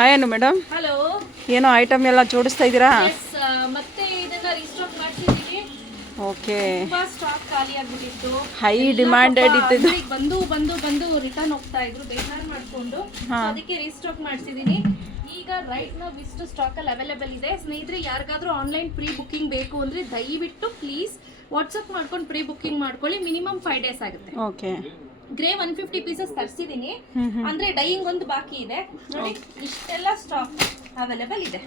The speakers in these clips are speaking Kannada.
ಹಾಯ್ ಅನು ಮೇಡಮ್. ಹಲೋ. ಏನೋ ಐಟಮ್ ಎಲ್ಲ ಜೋಡಿಸ್ತಾ ಇದ್ದೀರಾ? ಮತ್ತೆ ಇದನ್ನ ರೀಸ್ಟಾಕ್ ಮಾಡ್ತಿದ್ದೀವಿ. ಓಕೆ. ತುಂಬಾ ಸ್ಟಾಕ್ ಖಾಲಿ ಆಗಿಬಿಟ್ಟಿತ್ತು. ಹೈ ಡಿಮ್ಯಾಂಡೆಡ್ ಇತ್ತು. ಬಂದು ಬಂದು ಬಂದು ರಿಟರ್ನ್ ಹೋಗ್ತಾ ಇದ್ರು ಬೇಜಾರು ಮಾಡ್ಕೊಂಡು. ಅದಕ್ಕೆ ರೀಸ್ಟಾಕ್ ಮಾಡ್ತಿದ್ದೀನಿ. ಈಗ ರೈಟ್ ನಾವು ಇಷ್ಟು ಸ್ಟಾಕ್ ಅಲ್ಲಿ ಅವೈಲೇಬಲ್ ಇದೆ. ಸ್ನೇಹಿತರೆ, ಯಾರಿಗಾದ್ರೂ ಆನ್ಲೈನ್ ಪ್ರೀ ಬುಕ್ಕಿಂಗ್ ಬೇಕು ಅಂದ್ರೆ ದಯವಿಟ್ಟು ಪ್ಲೀಸ್ ವಾಟ್ಸಪ್ ಮಾಡ್ಕೊಂಡು ಪ್ರೀ ಬುಕ್ಕಿಂಗ್ ಮಾಡ್ಕೊಳ್ಳಿ. ಮಿನಿಮಮ್ 5 days ಆಗುತ್ತೆ. ಓಕೆ. ಗ್ರೇ 150 ಪೀಸಸ್ ತರಿಸಿದೀನಿ. ಅಂದ್ರೆ ಡೈಯಿಂಗ್ ಒಂದು ಬಾಕಿ ಇದೆ ನೋಡಿ. ಇಷ್ಟೆಲ್ಲ ಸ್ಟಾಕ್ ಅವೈಲೇಬಲ್ ಇದೆ.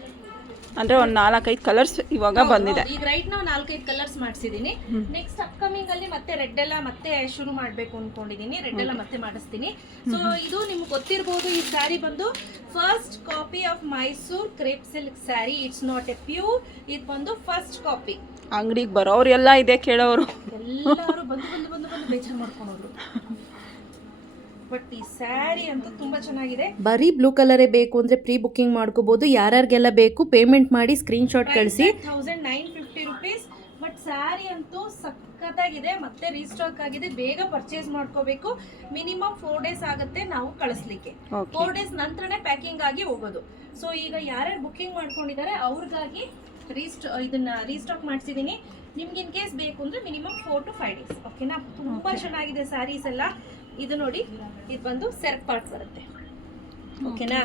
ಅಂದ್ರೆ ಒಂದು 4-5 ಕಲರ್ಸ್ ಇವಾಗ ಬಂದಿದೆ. ಈಗ ರೈಟ್ ನಾವು 4-5 ಕಲರ್ಸ್ ಮಾಡಿಸಿದೀನಿ. ನೆಕ್ಸ್ಟ್ ಅಪ್ಕಮಿಂಗ್ ಅಲ್ಲಿ ಮತ್ತೆ ರೆಡ್ ಎಲ್ಲ ಮತ್ತೆ ಶುರು ಮಾಡಬೇಕು ಅನ್ಕೊಂಡಿದೀನಿ. ರೆಡ್ ಎಲ್ಲ ಮತ್ತೆ ಮಾಡಿಸ್ತೀನಿ. ಸೊ ಇದು ನಿಮ್ಗೆ ಗೊತ್ತಿರಬಹುದು, ಈ ಸ್ಯಾರಿ ಬಂದು first copy of Mysore crepe silk sari. It's not a pure, ಇದು ಬಂದು ಫಸ್ಟ್ ಕಾಪಿ. ಅಂಗಡಿಗೆ ಬರೋರು ಎಲ್ಲ ಇದೆ ಕೇಳೋರು. ಎಲ್ಲರೂ ಬಂದು ಬಂದು ಬಂದು ಬಂದು ಬೇಜಾರು ಮಾಡ್ಕೊಂಡ್ರು. ಬಟ್ ಈ ಸ್ಯಾರಿ ಅಂತೂ ತುಂಬಾ ಚೆನ್ನಾಗಿದೆ. ಬರೀ ಬ್ಲೂ ಕಲರೇ ಬೇಕು ಅಂದ್ರೆ ಪ್ರೀ ಬುಕ್ಕಿಂಗ್ ಮಾಡ್ಕೋಬಹುದು. ಯಾರ್ಯಾರಿಗೆಲ್ಲ ಬೇಕು ಪೇಮೆಂಟ್ ಮಾಡಿ ಸ್ಕ್ರೀನ್ ಶಾಟ್ ಕಳಿಸಿ. 1950 rupees. ಬಟ್ ಸ್ಯಾರಿ ಅಂತೂ ಸಖತ್ತಾಗಿದೆ. ಮತ್ತೆ ರೀಸ್ಟಾಕ್ ಆಗಿದೆ. ಬೇಗ ಪರ್ಚೇಸ್ ಮಾಡ್ಕೋಬೇಕು. ಮಿನಿಮಮ್ 4 days ಆಗುತ್ತೆ ನಾವು ಕಳಿಸ್ಲಿಕ್ಕೆ. 4 days ನಂತರನೇ ಪ್ಯಾಕಿಂಗ್ ಆಗಿ ಹೋಗೋದು. ಸೊ ಈಗ ಯಾರ್ಯಾರು ಬುಕ್ಕಿಂಗ್ ಮಾಡ್ಕೊಂಡಿದ್ದಾರೆ ಅವ್ರಿಗಾಗಿ ಇದನ್ನ ರೀಸ್ಟಾಕ್ ಮಾಡಿಸಿದೀನಿ. ನಿಮ್ಗೆ ಇನ್ ಕೇಸ್ ಬೇಕು ಅಂದ್ರೆ ಮಿನಿಮಮ್ 4 to 5 days. ಓಕೆನಾ? ತುಂಬಾ ಚೆನ್ನಾಗಿದೆ ಸ್ಯಾರೀಸ್ ಎಲ್ಲ. ಇದು ನೋಡಿ, ಇದು ಬಂದು ಸೆರ್ಕ್ ಪಾರ್ಟ್ ಬರುತ್ತೆ. ಓಕೆನಾ?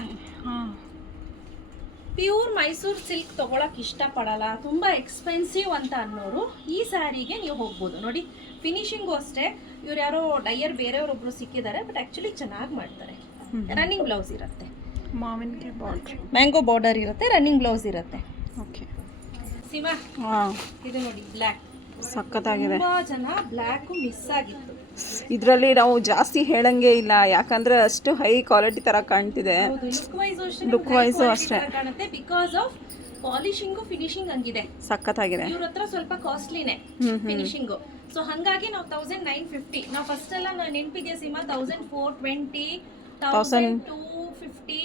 ಪ್ಯೂರ್ ಮೈಸೂರ್ ಸಿಲ್ಕ್ ತಗೊಳಕ್ ಇಷ್ಟಪಡಲ್ಲ, ತುಂಬಾ ಎಕ್ಸ್ಪೆನ್ಸಿವ್ ಅಂತ ಅನ್ನೋರು ಈ ಸ್ಯಾರಿಗೆ ನೀವು ಹೋಗ್ಬೋದು. ನೋಡಿ, ಫಿನಿಶಿಂಗು ಅಷ್ಟೇ. ಇವ್ರು ಯಾರೋ ಡೈಯರ್ ಬೇರೆಯವರೊಬ್ರು ಸಿಕ್ಕಿದ್ದಾರೆ. ಬಟ್ ಆಕ್ಚುಲಿ ಚೆನ್ನಾಗಿ ಮಾಡ್ತಾರೆ. ರನ್ನಿಂಗ್ ಬ್ಲೌಸ್ ಇರುತ್ತೆ, ಮ್ಯಾಂಗೋ ಬಾರ್ಡರ್ ಇರುತ್ತೆ, ರನ್ನಿಂಗ್ ಬ್ಲೌಸ್ ಇರುತ್ತೆ. ಓಕೆ. ಸೀಮಾ, ಇದು ನೋಡಿ ಬ್ಲ್ಯಾಕ್ ಸಖತ್ತಾಗಿದೆ. ತುಂಬಾ ಜನ ಬ್ಲ್ಯಾಕ್ ಮಿಸ್ ಆಗಿತ್ತು. ಇದರಲ್ಲಿ ನಾವು ಜಾಸ್ತಿ ಹೇಳಂಗೆ ಇಲ್ಲ, ಯಾಕಂದ್ರೆ ಅಷ್ಟು ಹೈ ಕ್ವಾಲಿಟಿ ತರ ಕಾಣ್ತಿದೆ. ಲುಕ್ ವೈಸ್ ಅಷ್ಟೇ ಕಾಣುತ್ತೆ. ಬಿಕಾಸ್ ಆಫ್ ಪಾಲಿಶಿಂಗು ಫಿನಿಶಿಂಗ್ ಹಂಗಿದೆ, ಸಖತ್ತಾಗಿದೆ. ಇವ್ರ ಹತ್ರ ಸ್ವಲ್ಪ ಕಾಸ್ಟ್ಲಿನೇ ಫಿನಿಶಿಂಗ್. ಸೊ ಹಂಗಾಗಿ ನಾವು 1950 ನಾವು ಫಸ್ಟ್ ಎಲ್ಲ ನೆನಪಿದ್ಯಾ ಸೀಮಾ? 1420, 1250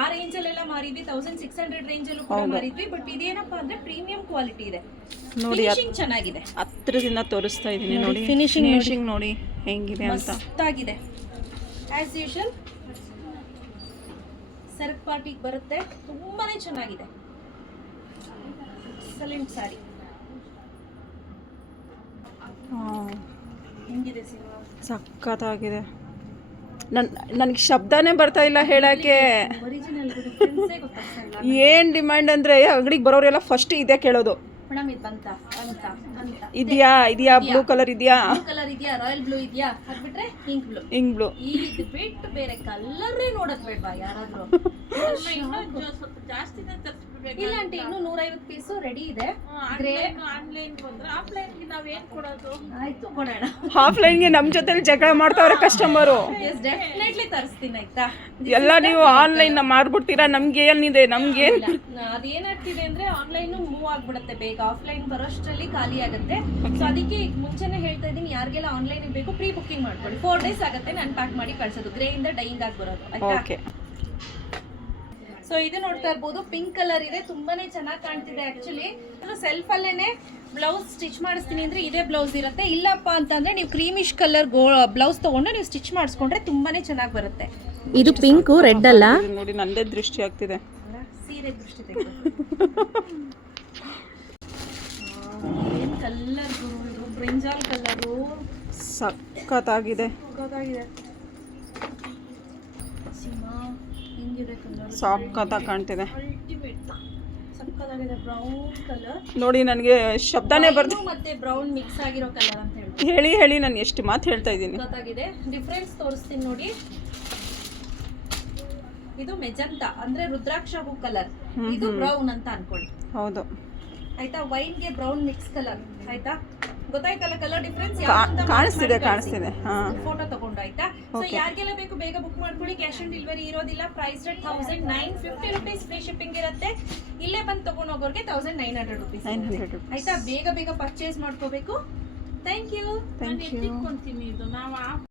ಆ ರೇಂಜ್ ಅಲ್ಲೆಲ್ಲ ಮಾರಿದ್ವಿ. 1600 ರೇಂಜ್ ಅಲ್ಲೂ ಕೂಡ ಮಾರಿದ್ವಿ. ಬಟ್ ಇದೇನಪ್ಪಾ ಅಂದ್ರೆ ಪ್ರೀಮಿಯಂ ಕ್ವಾಲಿಟಿ ಇದೆ. ನೋಡಿ, ಫಿನಿಶಿಂಗ್ ಚೆನ್ನಾಗಿದೆ. ಹತ್ರದಿಂದ ತೋರಿಸ್ತಾ ಇದೀನಿ ನೋಡಿ. ಫಿನಿಶಿಂಗ್ ನೋಡಿ ಹೆಂಗಿದೆ ಅಂತ. ಮಸ್ತಾಗಿದೆ. ಆಸ್ ಯೂಶುವಲ್ ಸೆರ್ಕ್ ಪಾರ್ಟಿಗೆ ಬರುತ್ತೆ. ತುಂಬಾನೇ ಚೆನ್ನಾಗಿದೆ. ಎಕ್ಸಲೆಂಟ್ ಸ್ಯಾರಿ. ಹೆಂಗಿದೆ ಸಿನಿಮಾ? ಸಖತ್ತಾಗಿದೆ. ನನಗೆ ಶಬ್ದನೇ ಬರ್ತಾ ಇಲ್ಲ ಹೇಳಕ್ಕೆ. ಏನ್ ಡಿಮ್ಯಾಂಡ್ ಅಂದ್ರೆ ಅಂಗಡಿಗೆ ಬರೋರೆಲ್ಲ ಫಸ್ಟ್ ಇದೇ ಕೇಳೋದು. ಮೇಡಮ್ ಇದು ಬಂತ ಇದೆಯಾ ಬ್ಲೂ ಕಲರ್ ಇದೆಯಾ? ಕಲರ್ ಇದೆಯಾ? ರಾಯಲ್ ಬ್ಲೂ ಇದೆಯಾ? ಹಾಕ್ಬಿಟ್ರೆ ಇಂಕ್ ಬ್ಲೂ. ಇದು ಬಿಟ್ಟು ಬೇರೆ ಕಲರೇ ನೋಡಕ್ ಬೇಡವಾ ಯಾರಾದ್ರೂ? ಇಲ್ಲ ಆಂಟಿ, ಇನ್ನು 150 ಪೀಸು ರೆಡಿ ಇದೆ. ಆಯ್ತು, ಕೊಡೋಣ. ಆಫ್ಲೈನ್ಗೆ ನಮ್ ಜೊತೆ ಜಗಳ ಮಾಡ್ತಾವ್ರೆ ಕಸ್ಟಮರು. ಡೆಫಿನೆಟ್ಲಿ ತರಿಸ್ತೀನಿ ಆಯ್ತಾ? ಎಲ್ಲ ನೀವು ಆನ್ಲೈನ್ ಮಾರ್ಬಿಡ್ತೀರಾ. ನಮ್ಗೆ ಏನಿದೆ, ನಮ್ಗೆ ಅದೇನಾಗ್ತಿದೆ ಅಂದ್ರೆ ಆನ್ಲೈನ್ ಮೂವ್ ಆಗ್ಬಿಡುತ್ತೆ ಬೇಗ. ಆಫ್ಲೈನ್ ಬರೋಷ್ಟರಲ್ಲಿ ಖಾಲಿ ಆಗುತ್ತೆ. ಸೊ ಅದಕ್ಕೆ ಮುಂಚೆನೆ ಹೇಳ್ತಾ ಇದೀನಿ, ಯಾರಿಗೆಲ್ಲ ಆನ್ಲೈನ್ ಬೇಕು ಪ್ರೀ ಬುಕ್ಕಿಂಗ್ ಮಾಡ್ಕೊಳ್ಳಿ. 4 days ಆಗುತ್ತೆ ನಾನು ಪ್ಯಾಕ್ ಮಾಡಿ ಕಳ್ಸೋದು. ಗ್ರೇ ಇಂದ ಡೈಯಿಂಗ್ ಆಗಿ ಬರೋದು ಆಯ್ತಾ? ಸೊ ಇದು ನೋಡ್ತಾ ಇರ್ಬೋದು, ಪಿಂಕ್ ಕಲರ್ ಇದೆ. ತುಂಬಾನೇ ಚೆನ್ನಾಗಿ ಕಾಣ್ತಿದೆ. ಆಕ್ಚುಲಿ ಸೆಲ್ಫ್ ಅಲ್ಲೇನೆ ಬ್ಲೌಸ್ ಸ್ಟಿಚ್ ಮಾಡಿಸ್ತೀನಿ ಅಂದ್ರೆ ಇದೇ ಬ್ಲೌಸ್ ಇರುತ್ತೆ. ಇಲ್ಲಪ್ಪ ಅಂತಂದ್ರೆ ನೀವು ಕ್ರೀಮಿಶ್ ಕಲರ್ ಬ್ಲೌಸ್ ತಗೊಂಡು ನೀವು ಸ್ಟಿಚ್ ಮಾಡಿಸ್ಕೊಂಡ್ರೆ ತುಂಬಾನೇ ಚೆನ್ನಾಗಿ ಬರುತ್ತೆ. ಇದು ಪಿಂಕ್ ರೆಡ್ ಅಲ್ಲ ನೋಡಿ, ನಂದೇ ದೃಷ್ಟಿ ಆಗ್ತಿದೆ. ಸೀರೆ ದೃಷ್ಟಿ ತೆಗೆದು ಏನ್ ಕಲರ್ ಇದು, ಬ್ರಿಂಜಾಲ್ ಕಲರು ಸಖತ್ತಾಗಿದೆ. ಸಖತ್ತಾಗಿ ಕಾಣ್ತಿದೆ. ಸಕ್ಕತ್ತಾಗಿದೆ. ಬ್ರೌನ್ ಕಲರ್ ನೋಡಿ, ನನಗೆ ಶಬ್ದನೇ ಬರ್ತಿದೆ. ಮತ್ತೆ ಬ್ರೌನ್ ಮಿಕ್ಸ್ ಆಗಿರೋ ಕಲರ್ ಅಂತ ಹೇಳಿ ನಾನು ಎಷ್ಟು ಮಾತು ಹೇಳ್ತಾ ಇದ್ದೀನಿ. ಸಕ್ಕತ್ತಾಗಿದೆ. ಡಿಫರೆನ್ಸ್ ತೋರಿಸ್ತೀನಿ ನೋಡಿ. ಇದು ಮೆಜಂತಾ ಅಂದ್ರೆ ರುದ್ರಾಕ್ಷ ಹೂ ಕಲರ್. ಇದು ಬ್ರೌನ್ ಅಂತ ಅನ್ಕೊಳ್ಳಿ. ಹೌದು ಆಯ್ತಾ? ವೈನ್ ಗೆ ಬ್ರೌನ್ ಮಿಕ್ಸ್ ಕಲರ್. ಆಯ್ತಾ? ಗೊತ್ತಾಯ್ತಲ್ಲ ಕಲರ್ ಡಿಫರೆನ್ಸ್? ಕಾಣಿಸ್ತಿದೆ. ಫೋಟೋ ತಗೊಂಡು ಆಯ್ತಾ? ಸೊ ಯಾರಿಗೆಲ್ಲ ಬೇಕು ಬೇಗ ಬುಕ್ ಮಾಡ್ಕೊಳ್ಳಿ. ಕ್ಯಾಶ್ ಆನ್ ಡೆಲಿವರಿ ಇರೋದಿಲ್ಲ. Price rate 1950 rupees. Free shipping ಇರುತ್ತೆ. ಇಲ್ಲೇ ಬಂದು ತಗೊಂಡು ಹೋಗೋರಿಗೆ 1900 rupees. ಆಯ್ತಾ? ಬೇಗ ಪರ್ಚೇಸ್ ಮಾಡ್ಕೋಬೇಕು. Thank you.